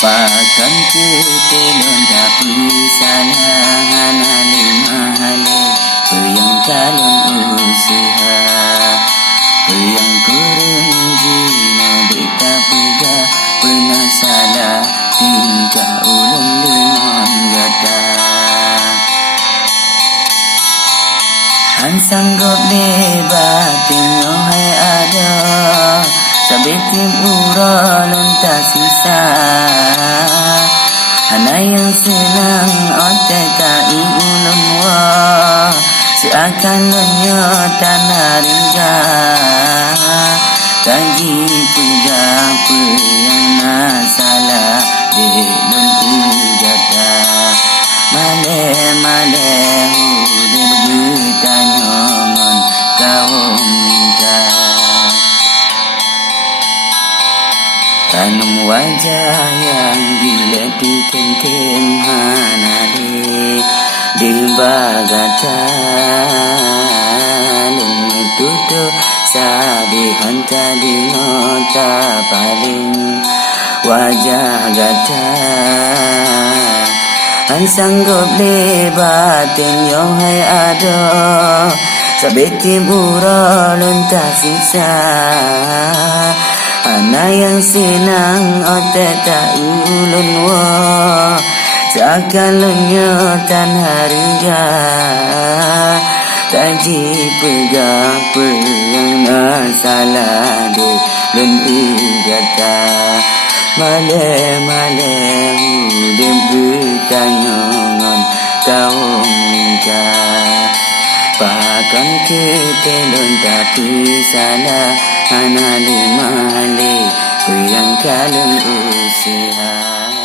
Pakan kita londa pisanan mahale Peyang kalon usaha Peyang kurang jino Dita pega pernah salah Tingkah ulung lemah gata Han sanggup debatin hai ada Sabetim ura lonta sisa Hana yang senang otak tak ulung wa Seakan lenyotan haringga Taji pegapa yang nasalah Delun ujata Male udah bertanyongan kaum minta Tanam wajah yang diletukan kemhanade Di bagatan Tutup sadi hanta di nota paling Wajah gata Han sanggup lebatin yang hai ada Sabetim ura lonta sisa Ana yang senang otak tak ulun wa Seakan lenyotan harga Taji pegapa yang nasalah de lun igata Male udah bertanyongan kaum minta Pakan kita lonta pisana Ana limale Peyang kalon usaha